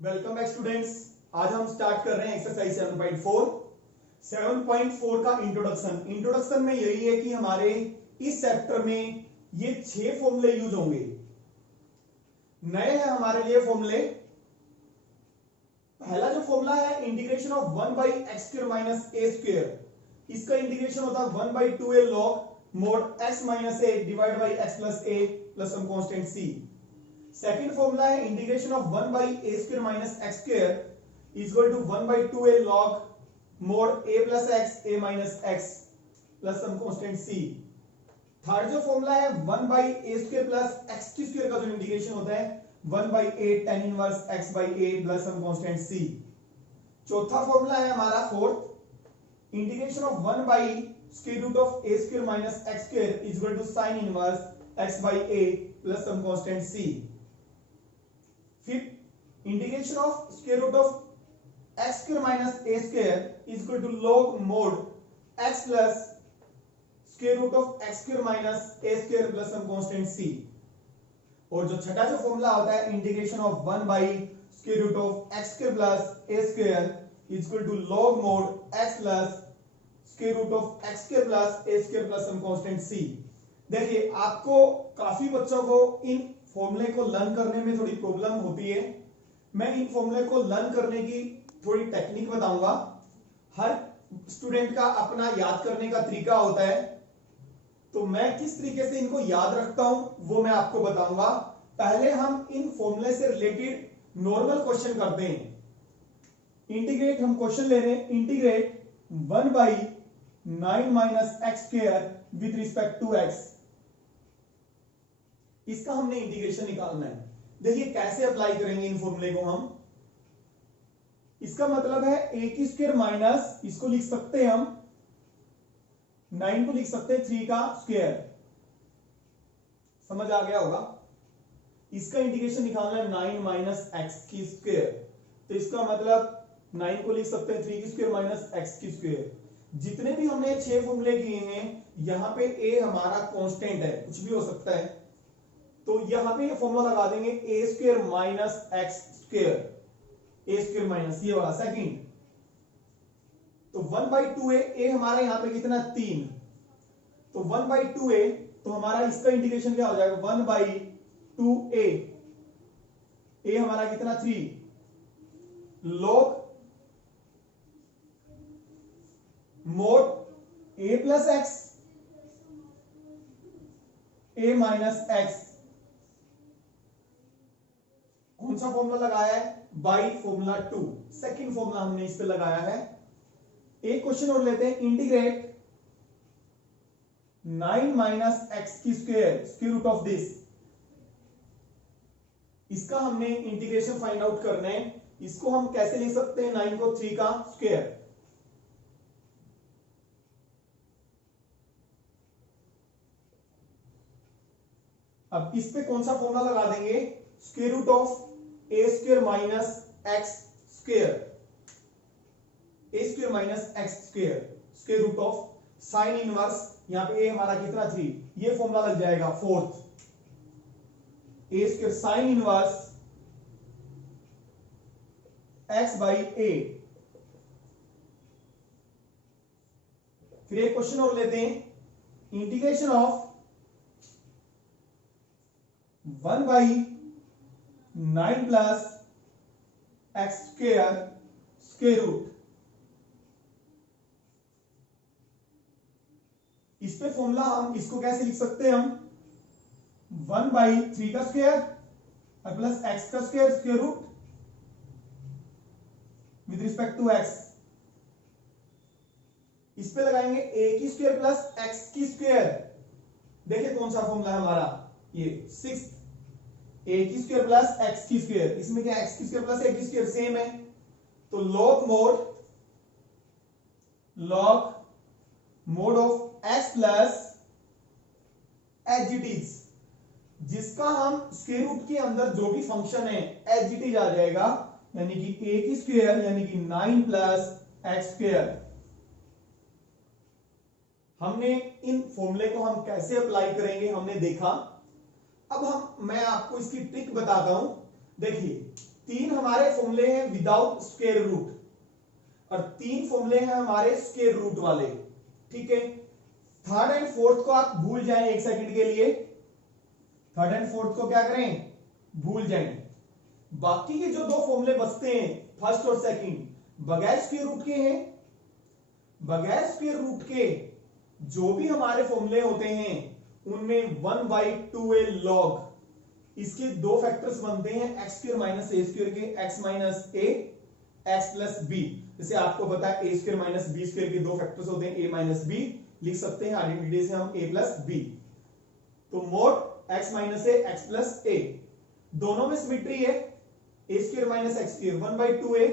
Welcome back students. आज हम start कर रहे हैं एक्सरसाइज 7.4। 7.4 का इंट्रोडक्शन में यही है कि हमारे इस चैप्टर में ये 6 फॉर्मूले यूज होंगे। नए हैं हमारे लिए फॉर्मूले। पहला जो फॉर्मूला है integration of 1/x² minus a square, इसका इंटीग्रेशन होता है 1/2a log mod x minus a divide by x plus a plus some constant c। Second formula है integration of 1/a² minus x square is equal to 1/2a log mod a plus x a minus x plus some constant c। Third जो formula है 1/a² plus x² का जो integration होता है 1/a tan inverse x by a plus some constant c। चौथा formula है हमारा fourth integration of 1/√a² minus x² is equal to sin inverse x by a plus some constant c। Fifth integration of x² minus a² is equal to log mod x plus x² minus a² plus some constant c। और जो छठा जो formula होता है integration of 1/x² plus a² is equal to log mod x plus x² plus a² plus some constant c। देखिए आपको काफी बच्चों को इन फॉर्मूले को लर्न करने में थोड़ी प्रॉब्लम होती है। मैं इन फॉर्मूले को लर्न करने की थोड़ी टेक्निक बताऊंगा। हर स्टूडेंट का अपना याद करने का तरीका होता है, तो मैं किस तरीके से इनको याद रखता हूं वो मैं आपको बताऊंगा। पहले हम इन फॉर्मूले से रिलेटेड नॉर्मल क्वेश्चन करते हैं। इंटीग्रेट हम क्वेश्चन ले रहे हैं, integrate 1/9 minus x square with respect to x. इसका हमने इंटीग्रेशन निकालना है। देखिए कैसे अप्लाई करेंगे इन फॉर्मूले को हम। इसका मतलब है a² माइनस, इसको लिख सकते हैं हम 9 को लिख सकते हैं 3 का स्क्वायर। समझ आ गया होगा। इसका इंटीग्रेशन निकालना है 9 माइनस एक्स की स्क्वायर, तो इसका मतलब 9 को लिख सकते हैं 3 की स्क्वायर माइनस एक्स की स्क्वायर। जितने भी हमने 6 फॉर्मूले किए हैं यहां पे a हमारा कांस्टेंट है, कुछ भी हो सकता है, तो यहां पे ये फॉर्मूला लगा देंगे a² minus x square, a² minus ये वाला सेकंड। तो 1/2a, a हमारा यहां पे कितना 3, तो 1/2a, तो हमारा इसका इंटीग्रेशन क्या हो जाएगा 1/2a, a हमारा कितना 3 log mod a plus x a minus x. कौन सा फॉर्मूला लगाया है बाई फॉर्मूला 2, सेकंड फॉर्मूला हमने इस पे लगाया है। एक क्वेश्चन और लेते हैं, इंटीग्रेट 9 माइनस एक्स की square square root of this. इसका हमने इंटीग्रेशन फाइंड आउट करना है। इसको हम कैसे लिख सकते हैं 9 को 3 का स्क्वायर। अब इस पे कौन सा फॉर्मूला लगा देंगे square root of a² minus x square, a² minus x square square root of sine inverse, यहां पे a हमारा कितना 3, ये फॉर्मूला लग जाएगा fourth a² sine inverse x by a। फिर एक क्वेश्चन और लेते हैं, integration of 1/9 plus x square square root. इस पे फॉर्मूला हम इसको कैसे लिख सकते हैं हम 1/3 का स्क्वायर और प्लस एक्स का square square root with respect to x. इस पे लगाएंगे a की स्क्वायर प्लस एक्स की स्क्वायर। देखिए कौन सा फॉर्मूला है हमारा, ये 6 a की स्क्वायर प्लस एक्स की स्क्वायर। इसमें क्या x की स्क्वायर प्लस a की स्क्वायर सेम है, तो log mod of x plus as it is, जिसका हम स्क्वायर रूट के अंदर जो भी फंक्शन है एज इट इज आ जाएगा, यानी कि a की स्क्वायर यानी कि 9 प्लस एक्स स्क्वायर। हमने इन फॉर्मूले को हम कैसे अप्लाई करेंगे हमने देखा। अब मैं आपको इसकी ट्रिक बताता हूं। देखिए तीन हमारे फॉर्मूले हैं विदाउट स्क्वायर रूट और तीन फॉर्मूले हैं हमारे स्क्वायर रूट वाले। ठीक है, थर्ड एंड फोर्थ को आप भूल जाएं एक सेकंड के लिए, थर्ड एंड फोर्थ को क्या करें, भूल जाएं। बाकी के जो दो फॉर्मूले बचते हैं फर्स्ट और सेकंड बगैर स्क्वायर रूट के हैं। बगैर स्क्वायर रूट के जो भी हमारे फॉर्मूले होते हैं उनमें 1/2a log इसके दो फैक्टर्स बनते हैं x square minus a square के, x minus a x plus B. जैसे आपको पता है a square minus B square के दो फैक्टर्स होते हैं ए माइनस बी, लिख सकते हैं आइडेंटिटी से हम ए प्लस बी। तो mod x minus a x plus a, दोनों में सिमेट्री है, a square minus x square 1/2a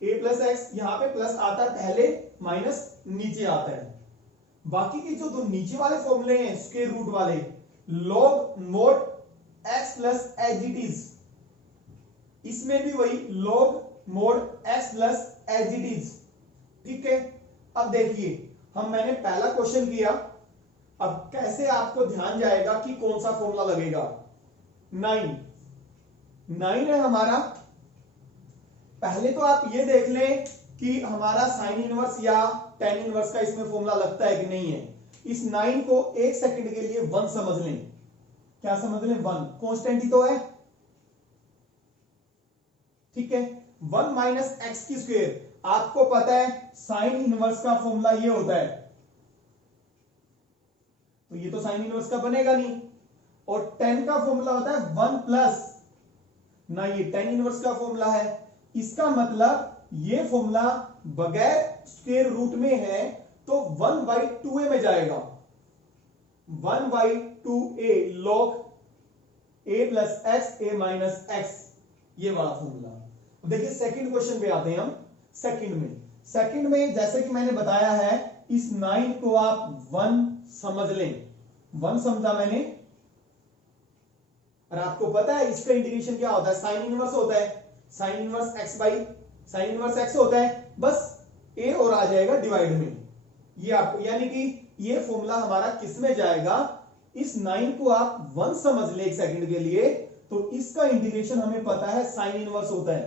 a plus x, यहां पे प्लस आता है पहले, माइनस नीचे आता है। बाकी के जो दो नीचे वाले फॉर्मूले हैं स्क्वायर रूट वाले, log mod x plus as it is, इसमें भी वही log mod x plus as it is. ठीक है, अब देखिए मैंने पहला क्वेश्चन किया, अब कैसे आपको ध्यान जाएगा कि कौन सा फॉर्मूला लगेगा। 9 है हमारा। पहले तो आप ये देख लें कि हमारा साइन इनवर्स या टेन इनवर्स का इसमें फॉर्मूला लगता है कि नहीं है। इस 9 को एक सेकंड के लिए 1 समझ लें। क्या समझ लें, 1 कांस्टेंट ही तो है। ठीक है, 1 माइनस एक्स की स्क्वायर, आपको पता है साइन इनवर्स का फॉर्मूला ये होता है, तो ये तो साइन इनवर्स का बनेगा नहीं। और 10 का फॉर्मूला होता है 1 प्लस ना, ये टेन इनवर्स का फॉर्मूला है। इसका मतलब ये फॉर्मूला बगैर स्क्वायर रूट में है तो 1/2a में जाएगा। 1/2a log a plus x A minus x, ये वाला फॉर्मूला। देखिए सेकंड क्वेश्चन पे आते हैं हम। सेकंड में जैसे कि मैंने बताया है, इस 9 को आप 1 समझ लें। 1 समझा मैंने, और आपको पता है इसका इंटीग्रेशन क्या होता है, साइन इनवर्स होता है। Sine inverse x by sine inverse x होता है, बस ए और आ जाएगा डिवाइड में। ये आपको, यानी कि ये फॉर्मूला हमारा किस में जाएगा, इस 9 को आप 1 समझ ले एक सेकंड के लिए, तो इसका इंटीग्रेशन हमें पता है साइन इनवर्स होता है।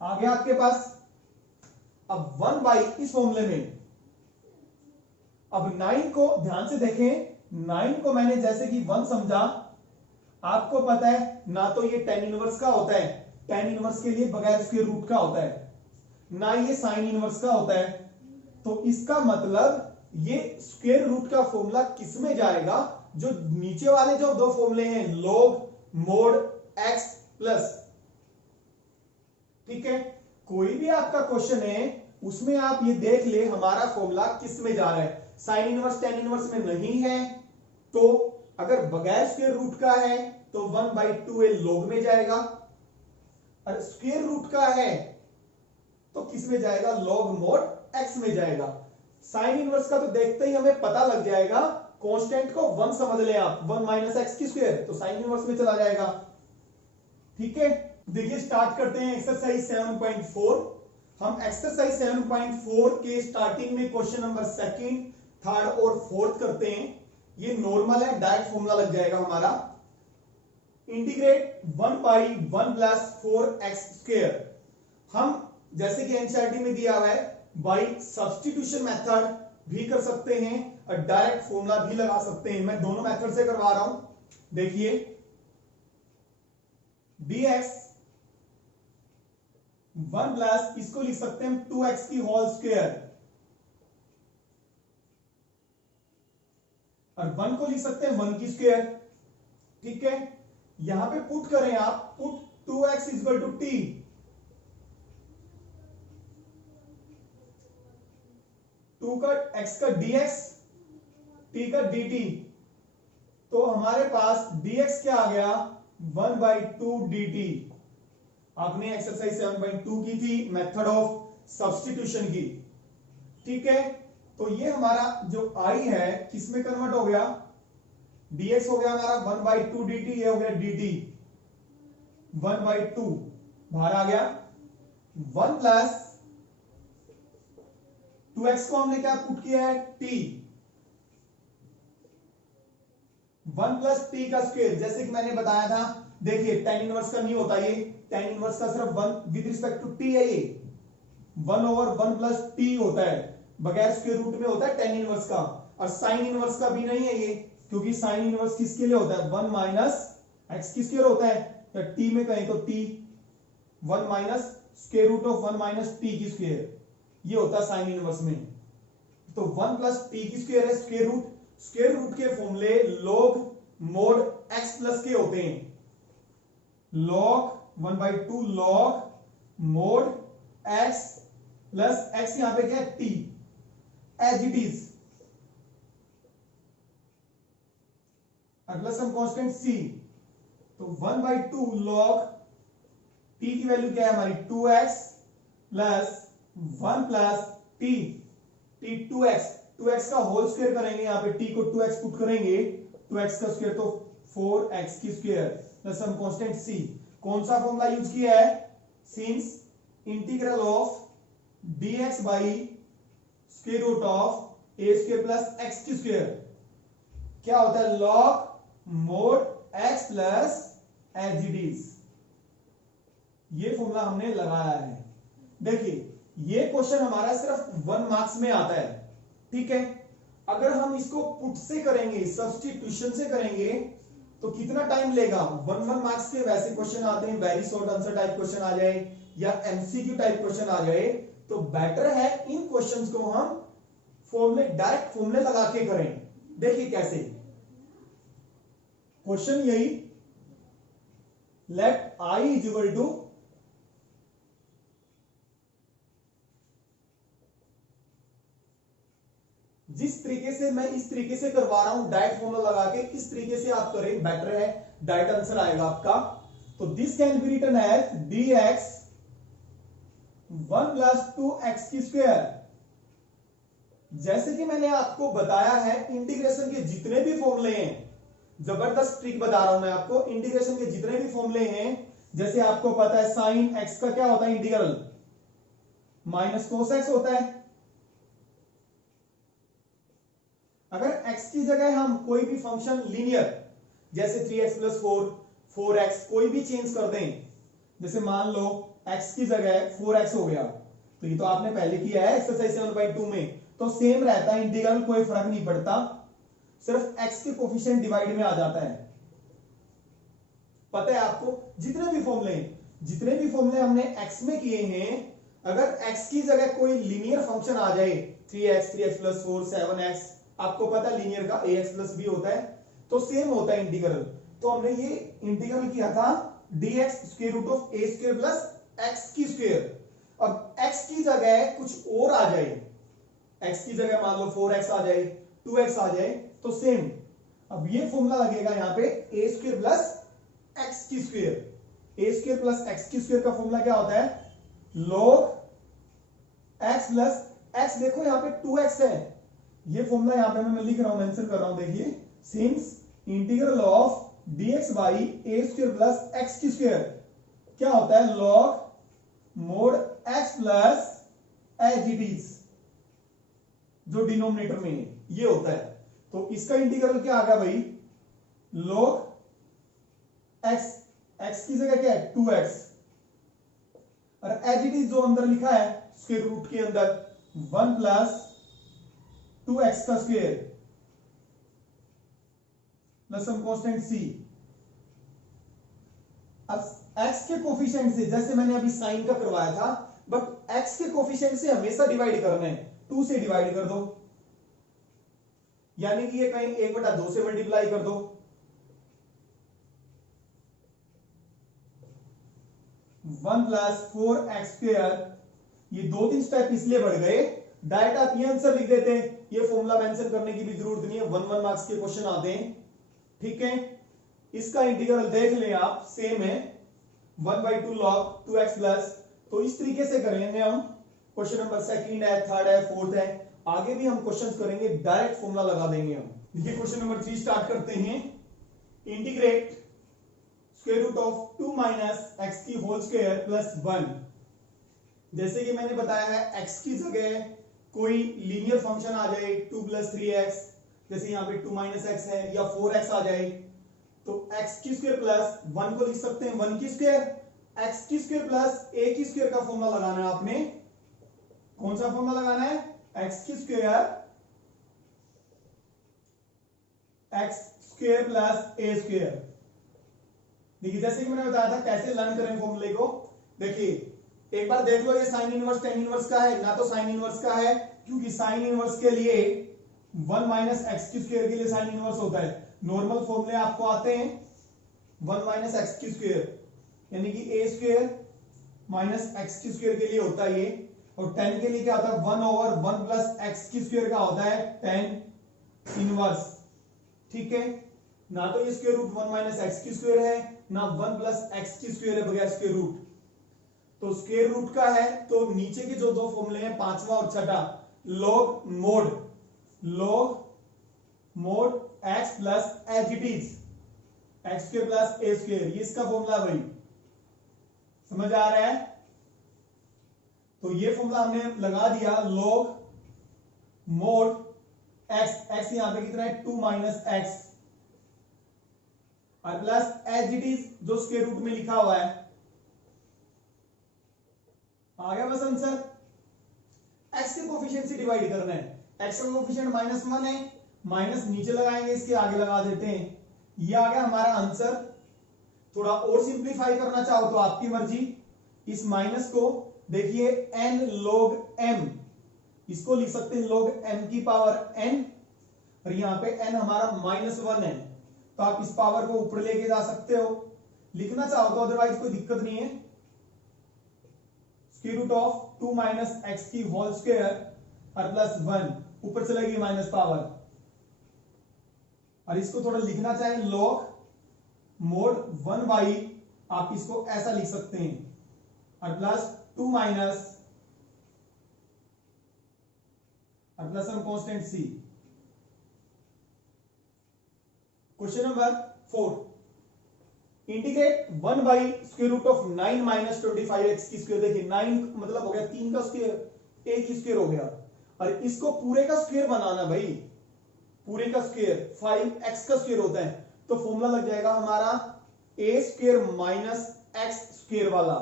आ गया आपके पास। अब 1 बाई इस फॉर्मूले में, अब 9 को ध्यान से देखें, 9 को मैंने जैसे कि 1 समझा, आपको पता है ना तो ये टेन इनवर्स का होता है, टेन इनवर्स के लिए बगैर स्क्वायर रूट का होता है, ना ये साइन इनवर्स का होता है। तो इसका मतलब ये स्क्वायर रूट का फॉर्मूला किस में जाएगा, जो नीचे वाले जो दो फॉर्मूले हैं log मोड x प्लस। ठीक है, कोई भी आपका क्वेश्चन है उसमें आप ये देख ले हमारा फॉर्मूला किस में जा रहा है। साइन इनवर्स टेन इनवर्स में नहीं है, तो अगर बगैर स्क्वायर रूट का है तो 1/2a log में जाएगा, और स्क्वायर रूट का है तो किस में जाएगा, log मोड x में जाएगा। साइन इनवर्स का तो देखते ही हमें पता लग जाएगा, कांस्टेंट को 1 समझ लें आप, 1 माइनस एक्स की स्क्वायर, तो साइन इनवर्स में चला जाएगा। ठीक है, देखिए स्टार्ट करते हैं एक्सरसाइज 7.4। हम एक्सरसाइज 7.4 के स्टार्टिंग में क्वेश्चन नंबर सेकंड, थर्ड और फोर्थ करते हैं। ये नॉर्मल है, डायरेक्ट फॉर्मूला लग जाएगा हमारा। इंटीग्रेट 1/1 प्लस 4x स्क्वायर, हम जैसे कि एनसीईआरटी में दिया हुआ है बाई सब्स्टिट्यूशन मेथड भी कर सकते हैं और डायरेक्ट फॉर्मूला भी लगा सकते हैं। मैं दोनों मेथड से करवा रहा हूं। देखिए dx 1 प्लस, इसको लिख सकते हैं 2x की होल स्क्वायर, और 1 को लिख सकते हैं 1 की स्क्वायर। ठीक है, यहां पे पुट करें आप, put 2x equal to t, x का dx, t का dt, तो हमारे पास dx क्या आ गया, 1/2 dt। आपने एक्सरसाइज 7.2 की थी, मेथड ऑफ सब्स्टिट्यूशन की। ठीक है, तो ये हमारा जो i है किस में कन्वर्ट हो गया, dx हो गया हमारा 1/2 dt, ये हो गया dt 1/2, बाहर आ गया 1 प्लस 2x को हमने क्या पुट किया है, t, 1 प्लस टी का स्क्वायर, जैसे कि मैंने बताया था, देखिए tan इनवर्स का नहीं होता ये, tan इनवर्स का सिर्फ 1 विद रिस्पेक्ट टू टी है, ये 1/1 प्लस टी होता है, बगैर स्क्वायर रूट में होता है tan इनवर्स का। और साइन इनवर्स का भी नहीं है ये, क्योंकि साइन इनवर्स किसके लिए होता है, 1 माइनस एक्स की स्क्वायर होता है, या टी में कहें तो T 1 minus square root of 1 minus T की स्क्वायर, ये होता है साइन इनवर्स में। तो 1 प्लस टी की स्क्वायर है स्क्वायर रूट, स्क्वायर रूट के फॉर्मूले log मोड x प्लस के होते हैं, log 1/2 log mod x plus x, यहां पे क्या है t, as it is, plus some constant c, तो 1/2 log t की वैल्यू क्या है हमारी 2x plus 1 plus t 2x का होल स्क्वायर करेंगे, यहां पे t को 2x पुट करेंगे, 2x का स्क्वायर तो 4x की square plus some constant c। कौन सा फॉर्मूला यूज किया है, since integral of dx by square root of a square plus x की स्क्वायर क्या होता है, log mod x plus as it is, ये फॉर्मूला हमने लगाया है। देखिए ये क्वेश्चन हमारा सिर्फ 1 मार्क्स में आता है, ठीक है। अगर हम इसको पुट से करेंगे, सब्स्टिट्यूशन से करेंगे, तो कितना टाइम लेगा, 1 मार्क्स के वैसे क्वेश्चन आते हैं, very short answer type question आ जाए या एमसीक्यू टाइप क्वेश्चन आ जाए, तो बेटर है इन क्वेश्चंस को हम फॉर्मूले, डायरेक्ट फॉर्मूले लगा के करें। देखिए कैसे, क्वेश्चन यही, let i is equal to जिस तरीके से मैं इस तरीके से करवा रहा हूं डायरेक्ट फॉर्मूला लगा के, इस तरीके से आप करें, बेटर है, डायरेक्ट आंसर आएगा आपका। तो this can be written as dx 1 plus 2x की स्क्वायर। जैसे कि मैंने आपको बताया है, इंटीग्रेशन के जितने भी फॉर्मूले हैं, जबरदस्त ट्रिक बता रहा हूं मैं आपको, इंटीग्रेशन के जितने भी फॉर्मूले हैं, जैसे आपको पता है साइन x का क्या होता है इंटीग्रल, माइनस कोस x होता है। अगर x की जगह हम कोई भी फंक्शन लीनियर, जैसे 3x प्लस 4, 4x, कोई भी चेंज कर दें, जैसे मान लो x की जगह 4x हो गया, तो ये तो आपने पहले किया है एक्सरसाइज 7/2 में, तो सेम रहता है इंटीग्रल, कोई फर्क नहीं पड़ता, सिर्फ x के कोफिशिएंट डिवाइड में आ जाता है। पता है आपको, जितने भी फॉर्मूले हमने x में किए हैं, अगर x की जगह कोई लीनियर फंक्शन आ जाए, 3x प्लस 4, 7x, आपको पता है लीनियर का ax प्लस b होता है, तो सेम होता है इंटीग्रल। तो हमने ये इंटीग्रल किया था dx square root of a square plus x की स्क्वायर। अब x की जगह कुछ और आ जाए, x की जगह मान लो 4x आ जाए, 2x आ जाए, तो सेम, अब ये फॉर्मूला लगेगा यहां पे a स्क्वायर प्लस x की square. a square plus x की स्क्वायर का फॉर्मूला क्या होता है, log x प्लस x, देखो यहां पे 2x है, ये फॉर्मूला यहां पे मैं लिख रहा हूं, मेंशन कर रहा हूं, देखिए, since integral of dx by a square plus x की स्क्वायर क्या होता है, log mod x plus as it is, जो डिनोमिनेटर में है ये होता है। तो इसका इंटीग्रल क्या आ गया भाई, log x, x की जगह क्या है 2x, और एज इट इज जो अंदर लिखा है स्क्वायर रूट के अंदर 1 प्लस 2x का square plus some constant c। अब x के कोफिशिएंट से, जैसे मैंने अभी साइन का करवाया था, बट x के कोफिशिएंट से हमेशा डिवाइड करना है, 2 से डिवाइड कर दो, यानी कि ये कहीं 1/2 से मल्टीप्लाई कर दो, 1 प्लस 4x स्क्वायर, ये 2-3 स्टेप इसलिए बढ़ गए, डायरेक्ट आप ये आंसर लिख देते, ये फॉर्मूला मेंशन करने की भी जरूरत नहीं है, 1 मार्क्स के क्वेश्चन आते हैं, ठीक है। इसका इंटीग्रल देख लें आप, सेम है 1/2 log 2x प्लस, तो इस तरीके से करेंगे हम, क्वेश्चन नंबर सेकंड है, थर्ड है, फोर्थ है, आगे भी हम क्वेश्चंस करेंगे, डायरेक्ट फॉर्मूला लगा देंगे हम। देखिए क्वेश्चन नंबर 3 स्टार्ट करते हैं, integrate square root of 2 minus x की होल स्क्वायर प्लस 1। जैसे कि मैंने बताया है, x की जगह कोई लीनियर फंक्शन आ जाए 2 प्लस 3x, जैसे यहाँ पे 2 माइनस एक्स है या 4x आ जाए, तो एक्स की स्क्वायर प्लस 1 को लिख सकते हैं 1 की स्क्वायर, एक्स की स्क्वायर प्लस ए की स्क्वायर का फॉर्मूला लगाना है आपने। कौन सा फॉर्मूला लगाना है? एक्स की square, x square plus a square. देखिए जैसे कि मैंने बताया था कैसे लर्न करें फॉर्मूले को। देखिए एक बार देख लो, ये साइन इनवर्स टेन इनवर्स का है ना, तो साइन इनवर्स का है क्योंकि साइन इनवर्स के लिए 1 माइनस एक्स की स्क्वायर के लिए साइन इनवर्स होता है। नॉर्मल फॉर्मूले आपको आते हैं 1 माइनस एक्स की स्क्वायर, यानी कि ए स्क्वायर माइनस एक्स की स्क्वायर के लिए होता है ये, और 10 के लिए क्या होता है 1 ओवर 1 प्लस एक्स की स्क्वायर का होता है 10 इनवर्स। ठीक है, ना तो ये स्क्वायर रूट 1 माइनस एक्स की स्क्वायर है, ना 1 प्लस एक्स की स्क्वायर है बगैर स्क्वायर रूट। तो स्क्वायर रूट का है तो नीचे के जो दो फॉर्मूले हैं पांचवा और छठा, log mode x plus H it is x square plus a square, ये इसका फॉर्मूला भाई, समझ आ रहा है? तो ये फॉर्मूला हमने लगा दिया, log मोड एक्स, एक्स यहां पे कितना है 2 माइनस एक्स और प्लस एच इट इज जो स्क्वायर रूट में लिखा हुआ है। आ गया बस आंसर। एक्स के कोफिशिएंट से डिवाइड करना है, एक्स का कोफिशिएंट -1 है, माइनस नीचे लगाएंगे, इसके आगे लगा देते हैं, ये आ गया हमारा आंसर। थोड़ा और सिंप्लीफाई करना चाहो तो आपकी मर्जी, इस माइनस को देखिए n log m, इसको लिख सकते हैं log m की पावर n, और यहां पे n हमारा -1 है, तो आप इस पावर को ऊपर लेके जा सकते हो, लिखना चाहो तो, अदरवाइज कोई दिक्कत नहीं है। Square root of 2 minus x की होल स्क्वायर और प्लस 1 ऊपर चलेगी माइनस पावर, और इसको थोड़ा लिखना चाहे log मोड 1 बाई, आप इसको ऐसा लिख सकते हैं, और प्लस 2 माइनस और प्लस हम constant c. Question number 4, integrate 1 by square root of 9 minus 25 x की स्क्वायर। देखिए 9 मतलब हो गया 3 का स्क्वायर, ए की स्क्वायर हो गया, और इसको पूरे का स्क्वायर बनाना भाई, पूरे का स्क्वायर 5x का स्क्वायर होता है, तो फॉर्मूला लग जाएगा हमारा ए स्क्वायर माइनस एक्स स्क्वायर वाला।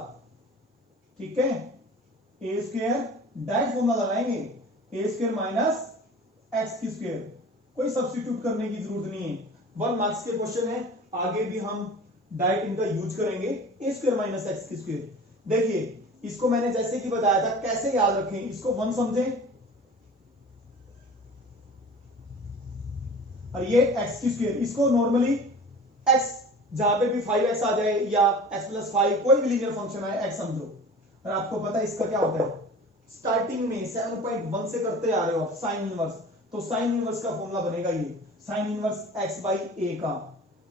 ठीक है, ए स्क्वायर डायरेक्ट फॉर्मूला लगाएंगे, ए स्क्वायर माइनस एक्स की स्क्वायर, कोई सब्स्टिट्यूट करने की जरूरत नहीं है, 1 मार्क्स के क्वेश्चन है, आगे भी हम डायरेक्ट इनका यूज करेंगे, ए स्क्वायर माइनस एक्स की स्क्वायर। देखिए इसको मैंने जैसे कि बताया था, कैसे याद रखें इसको, 1 समझें, और ये x की स्क्वायर, इसको नॉर्मली x जहां पे भी 5x आ जाए या x प्लस 5 कोई भी लीनियर फंक्शन आए x समझो, और आपको पता है इसका क्या होता है, स्टार्टिंग में 7.1 से करते आ रहे हो आप साइन इनवर्स, तो साइन इनवर्स का फॉर्मूला बनेगा ये sign inverse x by a का,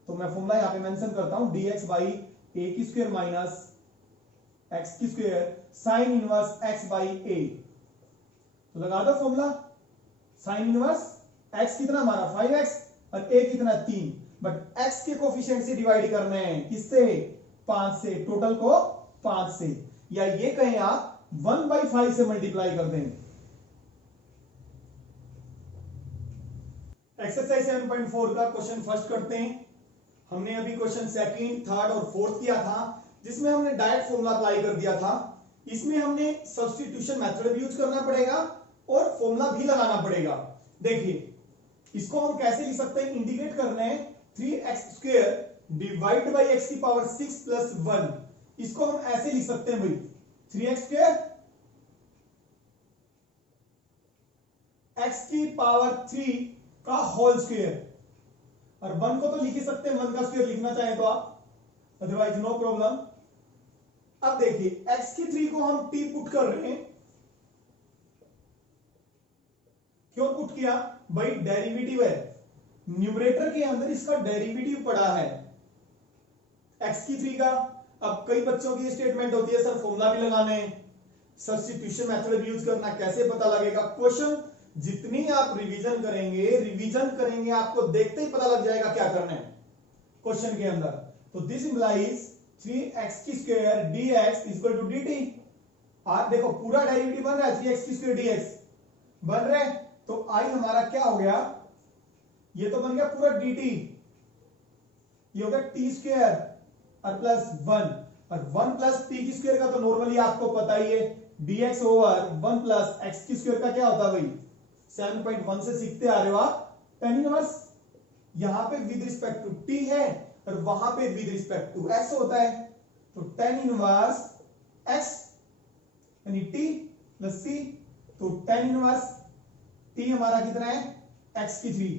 तो मैं फॉर्मूला यहां पे मेंशन करता हूं, dx बाई a की स्क्वायर माइनस x की square sine inverse x by a, तो लगा दो फॉर्मूला, साइन इनवर्स x कितना हमारा 5x और a कितना 3, बट x के कोफिशिएंट से डिवाइड करने हैं, किससे 5 से, टोटल को 5 से, या ये कहें आप 1/5 से मल्टीप्लाई कर दें। एक्सरसाइज 7.4 का क्वेश्चन फर्स्ट करते हैं। हमने अभी क्वेश्चन सेकंड, थर्ड और फोर्थ किया था, जिसमें हमने डायरेक्ट फॉर्मूला अप्लाई कर दिया था। इसमें हमने सब्स्टिट्यूशन मेथड भी यूज करना पड़ेगा और फॉर्मूला भी लगाना पड़ेगा। देखिए इसको हम कैसे लिख सकते हैं, इंटीग्रेट करना है 3x square divide by x की पावर 6 प्लस 1, इसको हम ऐसे लिख सकते हैं भाई, 3x स्क्वायर x की पावर 3 का होल स्क्वायर, और 1 को तो लिख ही सकते हैं, 1 का स्क्वायर लिखना चाहे तो आप, अदरवाइज नो प्रॉब्लम। अब देखिए x की 3 को हम t पुट कर रहे हैं, क्यों पुट किया भाई, डेरिवेटिव है, न्यूमरेटर के अंदर इसका डेरिवेटिव पड़ा है x की 3 का। अब कई बच्चों की स्टेटमेंट होती है, सर फॉर्मूला भी लगाना है, सब्स्टिट्यूशन मेथड भी यूज करना, कैसे पता लगेगा। क्वेश्चन जितनी आप रिवीजन करेंगे आपको देखते ही पता लग जाएगा क्या करना है क्वेश्चन के अंदर। तो दिस इंप्लाइज 3x की square dx equal to dt। आप देखो पूरा डेरिवेटिव बन रहा है, 3x की स्क्वायर dx बन रहा है, तो आई हमारा क्या हो गया ये तो बन गया पूरा dt, ये हो गया टी स्क्वायर और प्लस 1, और 1 प्लस टी की स्क्वायर का तो नॉर्मली आपको पता ही है dx ओवर 1 प्लस एक्स की स्क्वायर का क्या होता है भाई, 7.1 से सीखते आ रहे हो आप, tan इनवर्स यहां पे विद रिस्पेक्ट टू t है और वहां पे विद रिस्पेक्ट टू x होता है, तो tan इनवर्स x यानी t प्लस c, तो tan इनवर्स t हमारा कितना है x की 3,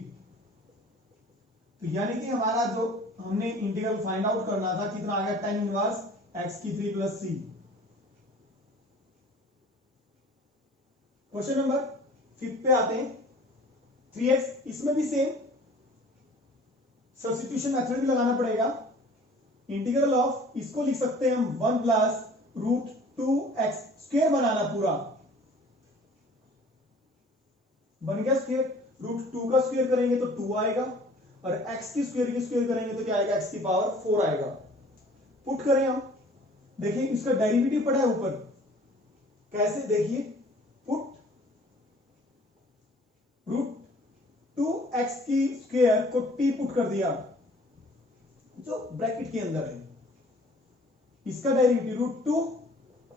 तो यानी कि हमारा जो हमने इंटीग्रल फाइंड आउट करना था कितना आ गया tan इनवर्स x की 3 प्लस c। क्वेश्चन नंबर 5 पे आते हैं, 3x, इसमें भी सेम सब्स्टिट्यूशन मेथड भी लगाना पड़ेगा, इंटीग्रल ऑफ इसको लिख सकते हैं हम 1 प्लस रूट 2x स्क्वायर बनाना पूरा, बन गया स्क्वायर, रूट 2 का स्क्वायर करेंगे तो 2 आएगा और x की स्क्वायर करेंगे तो क्या आएगा x की पावर 4 आएगा। पुट करें हम, देखिए इसका डेरिवेटिव पड़ा है ऊपर, कैसे देखिए, पुट रूट 2x की स्क्वायर को t पुट कर दिया जो ब्रैकेट के अंदर है, इसका derivative root 2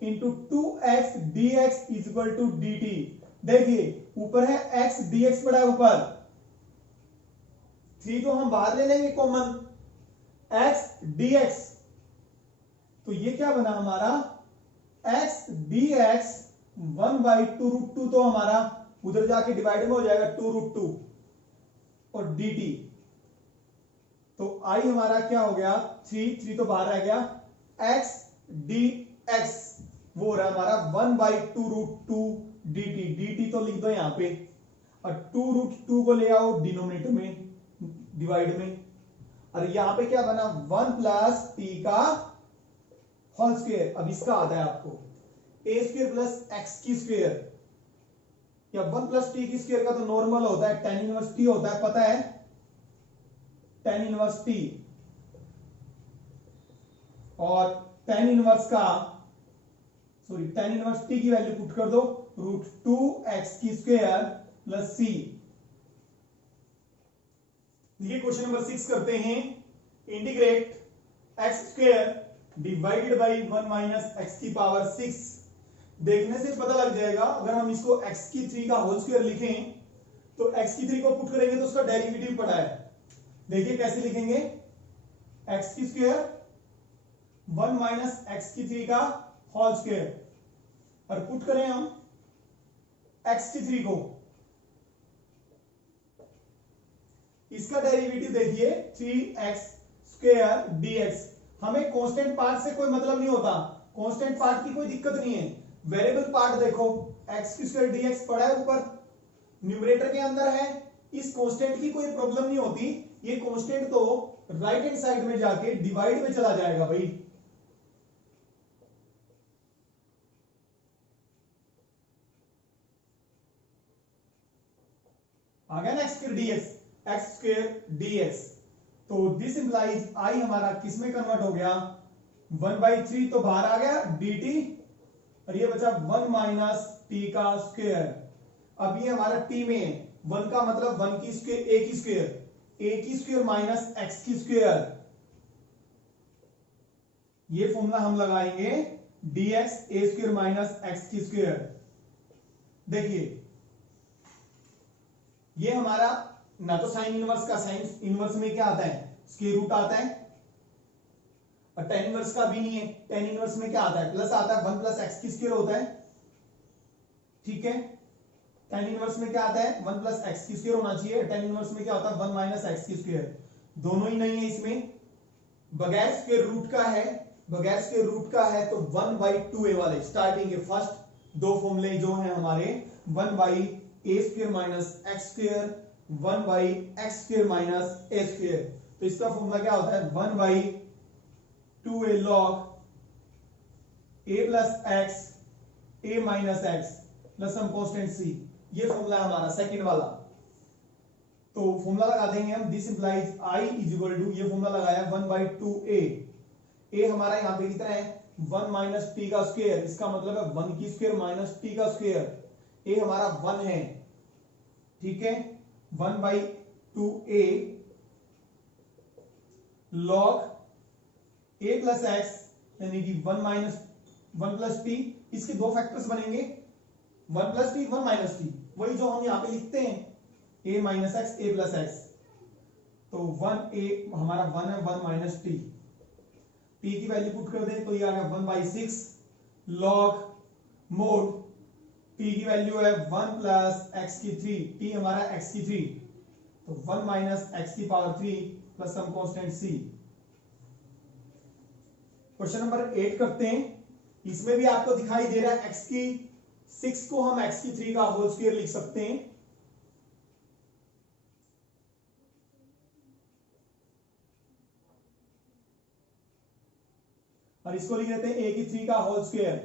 into 2x dx is equal to dt, देखिए ऊपर है x dx पड़ा है ऊपर, 3 तो हम बाहर ले लेंगे कॉमन, x dx, तो ये क्या बना हमारा x dx 1/2 रूट 2, तो हमारा उधर जाके डिवाइड में हो जाएगा 2 रूट 2 और dt, तो i हमारा क्या हो गया 3 तो बाहर रह गया, x dx वो हो रहा है हमारा 1/2 रूट 2 dt तो लिख दो यहां पे, और 2 रूट 2 को ले आओ डिनोमिनेटर में डिवाइड में, और यहां पे क्या बना 1 प्लस टी का होल स्क्वायर, अब इसका आता है आपको a स्क्वायर प्लस एक्स की स्क्वायर, या 1 प्लस टी की स्क्वायर का तो नॉर्मल होता है tan इनवर्स t होता है, पता है tan इनवर्स t, और tan इनवर्स का tan इनवर्स t की वैल्यू पुट कर दो रूट 2x की स्क्वायर प्लस c। देखिए क्वेश्चन नंबर 6 करते हैं, integrate x square divided by 1 minus x की पावर 6, देखने से पता लग जाएगा, अगर हम इसको x की 3 का होल स्क्वायर लिखें तो x की 3 को पुट करेंगे तो उसका डेरिवेटिव पड़ा है, देखिए कैसे लिखेंगे, x की स्क्वायर 1 माइनस एक्स की 3 का होल स्क्वायर, और पुट करें हम x की 3 को, इसका डेरिवेटिव देखिए 3x स्क्वायर dx, हमें कांस्टेंट पार्ट से कोई मतलब नहीं होता, कांस्टेंट पार्ट की कोई दिक्कत नहीं है, वेरिएबल पार्ट देखो x की स्क्वायर dx पड़ा है ऊपर, न्यूमरेटर के अंदर है, इस कांस्टेंट की कोई प्रॉब्लम नहीं होती, ये कांस्टेंट तो राइट हैंड साइड में जाके डिवाइड में चला जाएगा भाई, आ गया ना x स्क्वायर dx, तो दिस इंप्लाइज i हमारा किस में कन्वर्ट हो गया 1/3 तो बाहर आ गया dt, और ये बचा 1 माइनस टी का स्क्वायर, अब ये हमारा t में है, 1 का मतलब 1 की स्क्वायर a की स्क्वायर माइनस x की स्क्वायर, ये फॉर्मूला हम लगाएंगे dx a square minus x की स्क्वायर, देखिए ये हमारा ना तो साइन इनवर्स का, साइन इनवर्स में क्या आता है स्क्वायर रूट आता है, और tan इनवर्स का भी नहीं है, tan इनवर्स में क्या आता है प्लस आता है, 1 प्लस एक्स की स्क्वायर होता है, ठीक है, tan इनवर्स में क्या आता है 1 प्लस एक्स की स्क्वायर होना चाहिए, tan इनवर्स में क्या होता है 1 माइनस एक्स की स्क्वायर, दोनों ही नहीं है इसमें, बगैर स्क्वायर रूट का है, बगैर स्क्वायर रूट का है तो 1/2a वाले स्टार्टिंग के फर्स्ट दो फॉर्मूले जो हैं हमारे 1/a square minus x square, 1/x square minus a square, तो इसका फॉर्मूला क्या होता है 1/2a log a plus x a minus x plus some constant c, ये फॉर्मूला है हमारा सेकंड वाला, तो फॉर्मूला लगा देंगे हम, this implies i is equal to, ये फॉर्मूला लगाया 1/2a, a हमारा यहाँ पे कितना है 1 माइनस टी का स्क्वायर, इसका मतलब है 1 की स्क्वायर माइनस टी का स्क्वायर, a हमारा 1 है, ठीक है, 1 by 2a log a plus x यानी कि 1 माइनस 1 प्लस टी। इसके दो फैक्टर्स बनेंगे, 1 प्लस टी 1 माइनस टी, वही जो हम यहां पे लिखते हैं a minus x a plus x. तो 1a हमारा 1 है, 1 माइनस टी, टी की वैल्यू पुट कर दें तो ये आ गया 1/6 लॉग मोड टी की वैल्यू है 1 प्लस एक्स की 3, टी हमारा एक्स की 3, तो 1 माइनस एक्स की power 3 plus some constant c. Question number 8 करते हैं। इसमें भी आपको दिखाई दे रहा है एक्स की 6 को हम एक्स की 3 का होल स्क्वायर लिख सकते हैं। और इसको लिख देते हैं a की 3 का होल स्क्वायर,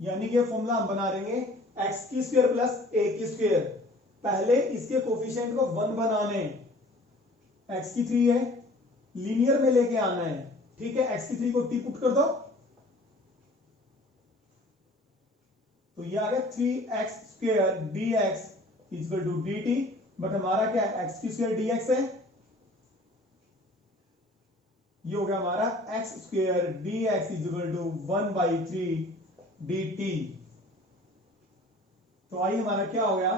यानी कि फॉर्मूला हम बना देंगे एक्स की स्क्वायर प्लस a की स्क्वायर। पहले इसके कोफिशिएंट को 1 बनाने, एक्स की 3 है, लीनियर में लेके आना है, ठीक है। एक्स की 3 को टी पुट कर दो तो ये आ गया 3x square dx equal to dt, but हमारा क्या है एक्स की स्क्वायर dx है, ये हो गया हमारा x square dx equal to 1/3 dt। तो आई हमारा क्या हो गया,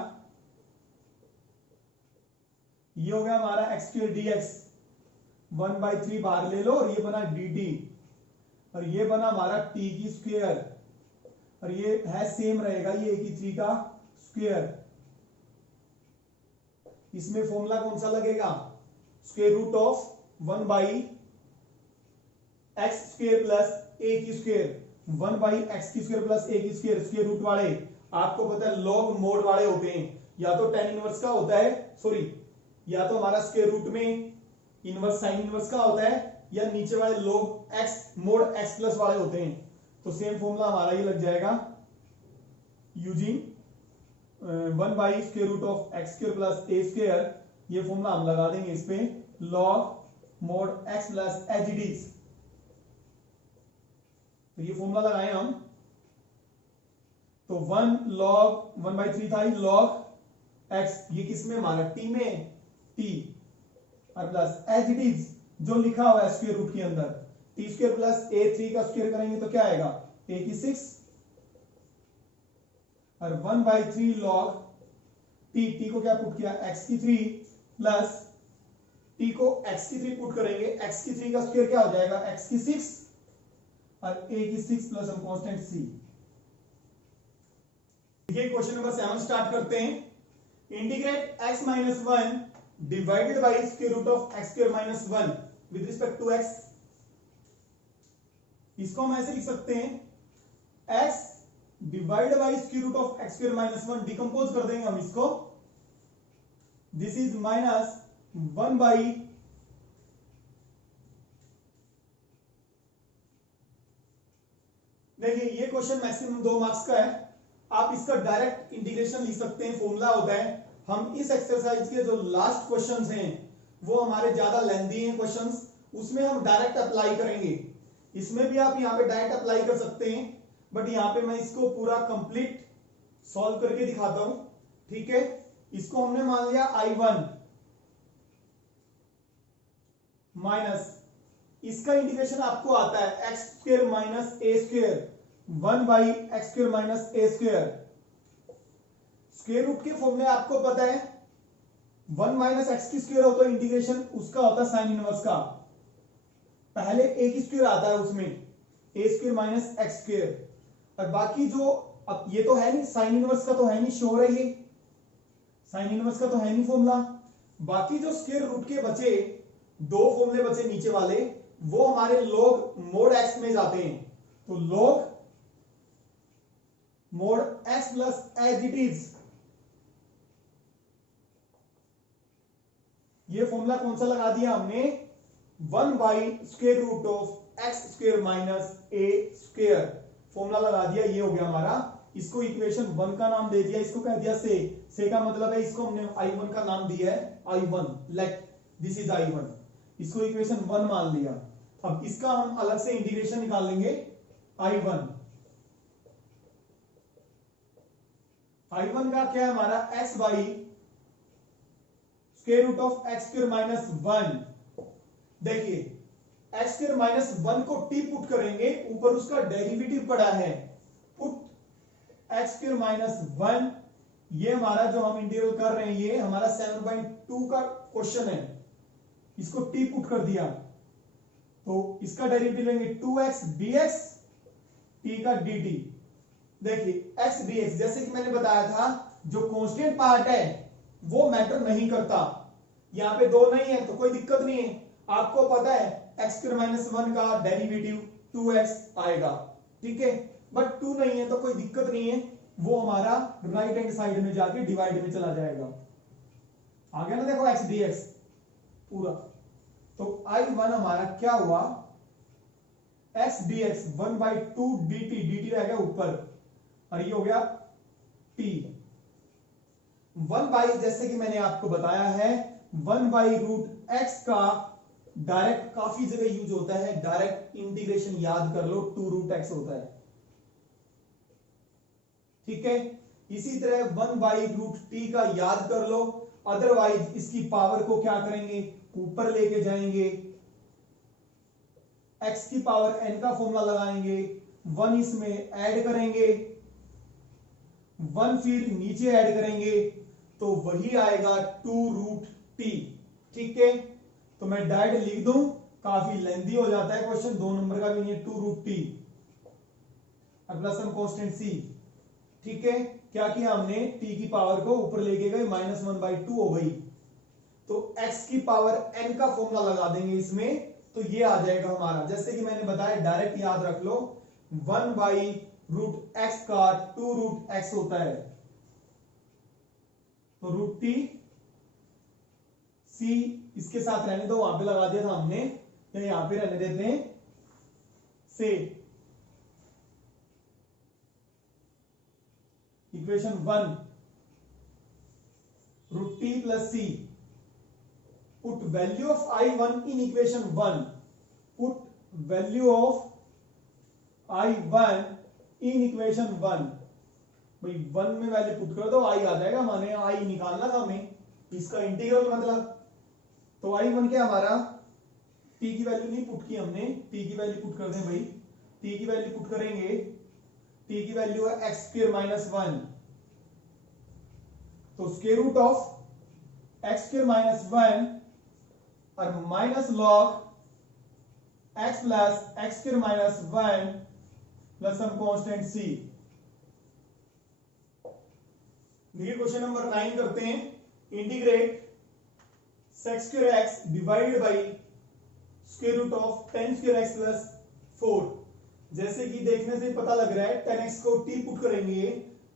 ये हो गया हमारा एक्स स्क्वायर dx, 1/3 बाहर ले लो और ये बना dt, और ये बना हमारा t की स्क्वायर, और ये है सेम रहेगा ये a की 3 का स्क्वायर। इसमें फॉर्मूला कौन सा लगेगा, square root of 1/x square plus a की स्क्वायर, 1/x की स्क्वायर प्लस a की स्क्वायर। स्क्वायर रूट वाले आपको पता है लॉग मोड वाले होते हैं, या तो tan इनवर्स का होता है, सॉरी या तो हमारा स्क्वायर रूट में इनवर्स साइन इनवर्स का होता है, या नीचे वाले log x mode x plus वाले होते हैं। तो सेम फॉर्मूला हमारा ये लग जाएगा यूजिंग 1/स्क्वायर root of x square plus a square. ये फॉर्मूला हम लगा देंगे इस पे log mod x plus H D. तो ये फॉर्मूला लगाए हम, तो 1 लॉग 1/3 था, लॉग x, ये किसमें हमारा t में, t और प्लस एच डी जो लिखा हुआ है स्क्वायर रूट के अंदर, टी स्क्वायर प्लस a3 का स्क्वायर करेंगे तो क्या आएगा a की 6 और 1/3 लॉग टी को क्या पुट किया x की 3 प्लस टी को x की 3 पुट करेंगे, x की 3 का स्क्वायर क्या हो जाएगा x की 6 और a की 6 प्लस हम कांस्टेंट c। देखिए क्वेश्चन नंबर 7 स्टार्ट करते हैं। Integrate x minus 1 divided by square root of x square minus 1 with respect to x। इसको हम ऐसे लिख सकते हैं x divide by square root of x square minus 1, decompose कर देंगे हम इसको, दिस इज माइनस 1 बाई देखिए ये क्वेश्चन मैक्सिमम 2 मार्क्स का है, आप इसका डायरेक्ट इंटीग्रेशन लिख सकते हैं। फॉर्मूला होता है, हम इस एक्सरसाइज के जो लास्ट क्वेश्चंस हैं वो हमारे ज्यादा लेंथी हैं क्वेश्चंस, उसमें हम डायरेक्ट अप्लाई करेंगे। इसमें भी आप यहां पे डायरेक्ट अप्लाई कर सकते हैं, बट यहां पे मैं इसको पूरा कंप्लीट सॉल्व करके दिखाता हूं, ठीक है। इसको हमने मान लिया I1 माइनस, इसका इंटीग्रेशन आपको आता है x square minus a square 1/x square minus a square. Square root के फॉर्मूले आपको पता है, 1 माइनस एक्स की स्क्वायर हो तो इंटीग्रेशन उसका होता है साइन इनवर्स का, पहले ए की स्क्वायर आता है उसमें ए स्क्वायर माइनस एक्स स्क्वायर, और बाकी जो अब ये तो है नहीं साइन इनवर्स का, तो है नहीं श्योर है, ये साइन इनवर्स का तो है नहीं फॉर्मूला। बाकी जो स्क्वायर रूट के बचे 2 फॉर्मूले बचे नीचे वाले, वो हमारे लॉग मोड एक्स में जाते हैं। तो log mod x plus as it is, ये फॉर्मूला कौन सा लगा दिया हमने, 1/स्क्वायर root of x square minus a square, formula लगा दिया, ये हो गया हमारा। इसको इक्वेशन 1 का नाम दे दिया, इसको कह दिया से का मतलब है इसको हमने I1 का नाम दिया है I1, let this is I1, इसको इक्वेशन 1 मान लिया। अब इसका हम अलग से इंटीग्रेशन निकाल लेंगे I1 का क्या है हमारा x by square root of x square minus 1। देखिए एक्स स्क्वायर माइनस 1 को टी पुट करेंगे, ऊपर उसका डेरिवेटिव पड़ा है, पुट एक्स स्क्वायर माइनस 1। ये हमारा जो हम इंटीग्रल कर रहे हैं ये हमारा 7.2 का क्वेश्चन है, इसको टी पुट कर दिया तो इसका डेरिवेटिव लेंगे 2x dx t का dt। देखिए x dx जैसे कि मैंने बताया था जो कांस्टेंट पार्ट है वो मैटर नहीं करता, यहां पे 2 नहीं है तो कोई दिक्कत नहीं है। आपको पता है x स्क्वायर माइनस 1 का डेरिवेटिव 2x आएगा, ठीक है, बट 2 नहीं है तो कोई दिक्कत नहीं है, वो हमारा राइट हैंड साइड में जाके डिवाइड में चला जाएगा। आ गया ना, देखो x dx पूरा। तो I1 हमारा क्या हुआ, x dx 1/2 dt, dt रह गया ऊपर और ये हो गया t 1 जैसे कि मैंने आपको बताया है 1/√x का डायरेक्ट काफी जगह यूज होता है, डायरेक्ट इंटीग्रेशन याद कर लो 2√x होता है, ठीक है। इसी तरह 1/√t का याद कर लो, अदरवाइज इसकी पावर को क्या करेंगे, ऊपर लेके जाएंगे, x की पावर n का फॉर्मूला लगाएंगे, 1 इसमें ऐड करेंगे, 1 फिर नीचे ऐड करेंगे तो वही आएगा 2√t, ठीक है। तो मैं डायरेक्ट लिख दूं, काफी लेंथी हो जाता है क्वेश्चन, 2 नंबर का भी नहीं है, 2√t और प्लस सम कांस्टेंट c, ठीक है। क्या किया हमने, t की पावर को ऊपर लेके गए, -1/2 हो गई, तो x की पावर n का फॉर्मूला लगा देंगे इसमें, तो ये आ जाएगा हमारा, जैसे कि मैंने बताया डायरेक्ट याद रख लो, 1/√x का 2√x होता है, तो √t c इसके साथ रहने दो, वहां पे लगा दिया था हमने, या यहां पे रहने देते हैं से। Equation 1 √t plus c, put value of I1 in equation 1, put value of I1 in equation 1, भाई 1 में वैल्यू पुट कर दो, I आ जाएगा, माने I निकालना था हमें, इसका इंटीग्रल मतलब, तो I1 क्या हमारा, t की वैल्यू नहीं पुट की हमने, t की वैल्यू पुट कर दें भाई, t की वैल्यू पुट करेंगे, t की वैल्यू है x स्क्वायर माइनस 1, तो square root of x square minus 1 और minus log x plus x square minus 1 plus some constant c। देखिए क्वेश्चन नंबर 9 करते हैं, integrate sec square x divide by square root of tan square x plus 4। जैसे कि देखने से पता लग रहा है tan x को t पुट करेंगे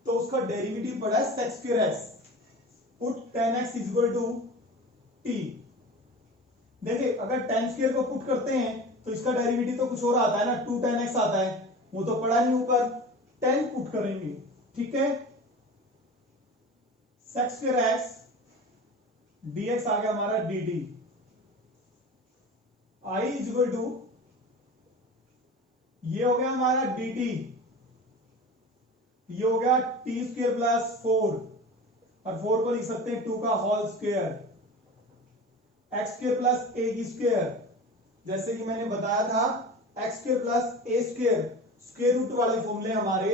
तो उसका डेरिवेटिव पड़ा है sec square x, put tan x is equal to t। देखिए अगर tan स्क्वायर को पुट करते हैं तो इसका डेरिवेटिव तो कुछ और आता है ना, 2 tan x आता है, वो तो पड़ा नहीं ऊपर, tan पुट करेंगे, ठीक है। sec स्क्वायर x dx आ गया हमारा dt, I is equal to, ये हो गया हमारा dt, ये हो गया t स्क्वायर प्लस 4 और 4 को लिख सकते हैं 2 का whole square, x square plus a की स्क्वायर, जैसे कि मैंने बताया था x square plus a square, square root वाले फॉर्मूले हमारे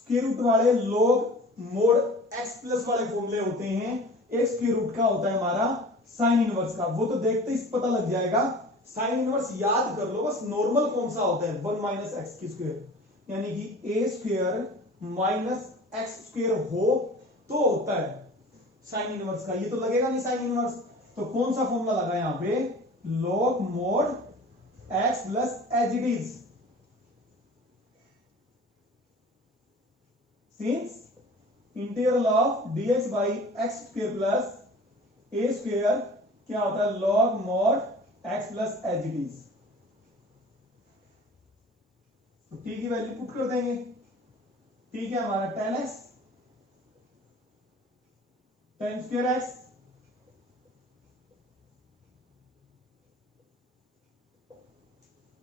स्क्वायर रूट वाले लोग मोड एक्स प्लस वाले फॉर्मूले होते हैं, एक स्क्वायर रूट का होता है हमारा साइन इनवर्स का, वो तो देखते ही पता लग जाएगा। साइन इनवर्स याद कर लो बस, नॉर्मल कौन सा होता है, 1 माइनस एक्स की स्क्वायर, यानी कि ए स्क्वायर माइनस एक्स स्क्वायर हो तो होता है साइन इनवर्स का, ये तो लगेगा नहीं साइन इनवर्स, तो कौन सा फॉर्मूला लगा यहां पे, log mod x plus as it is, since integral of dx by x square plus a square क्या होता है, log mod x plus as it is. तो t की वैल्यू पुट कर देंगे, ठीक है हमारा tan x, tan square x